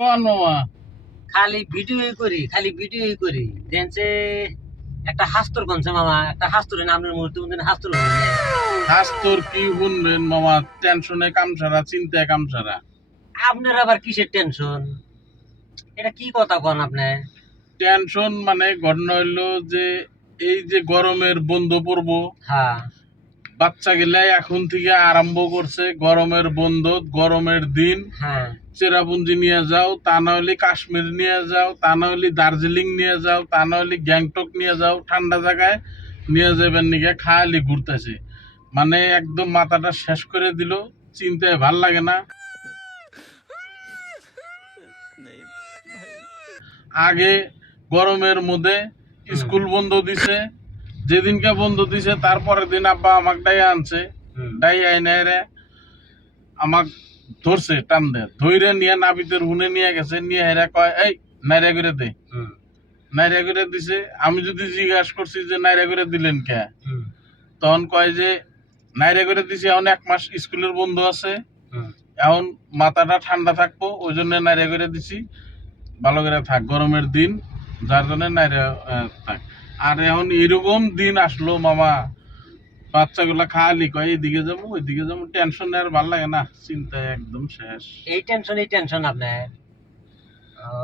কোন মামা? খালি ভিডিওই করি দেনছে একটা হাস্তর কনছে মামা, একটা হাস্তরের নামের মুহূর্তে কোনদিন হাস্তর হইছে। হাস্তর কি শুনবেন মামা? টেনশনে কামসারা, চিন্তায় কামসারা। আপনার আবার কিসের টেনশন? এটা কি কথা কন আপনি? টেনশন মানে ঘটনা হইলো যে এই যে গরমের বন্ধ পড়বো, হ্যাঁ বাচ্চা গেলে এখন থেকে আরম্ভ করছে গরমের বন্ধ, গরমের দিন। হ্যাঁ চেরাপুঞ্জি নিয়ে যাও, তা না হলে কাশ্মীর নিয়ে যাও, তা না হলে দার্জিলিং নিয়ে যাও, তা না হলে গ্যাংটক নিয়ে যাও, ঠান্ডা জায়গায় নিয়ে যাবেন নিকে খালি ঘুরতেছে। মানে একদম মাথাটা শেষ করে দিল, চিন্তায় ভাল লাগে না। আগে গরমের মধ্যে স্কুল বন্ধ দিছে, যেদিনকে বন্ধ দিছে তারপরের দিন আব্বা আমাকে ডাইয়া আনছে, ডাইয়া এনে রে আমাক ধরছে, টান দে ধইরে নিয়ে নাবিতের হুনে নিয়ে গেছে, নিয়ে হেরা কয় এই নাইরা করে দে। নাইরা করে দিছে। আমি যদি জিজ্ঞাসা করছি যে নাইরা করে দিলেন কে, তখন কয় যে নাইরা করে দিছে, এখন 1 মাস স্কুলের বন্ধ আছে, এখন মাথাটা ঠান্ডা থাকবো ওই জন্য নাইরা করে দিছি, ভালো করে থাক গরমের দিন, যার জন্য নাইরা থাক। আর এখন এরকম দিন আসলো মামা, বাচ্চাগুলা খালি কয় এদিকে যাবো ওইদিকে যাবো, টেনশন আর ভাল লাগে না, চিন্তায় একদম শেষ। এই টেনশন আপনার? ও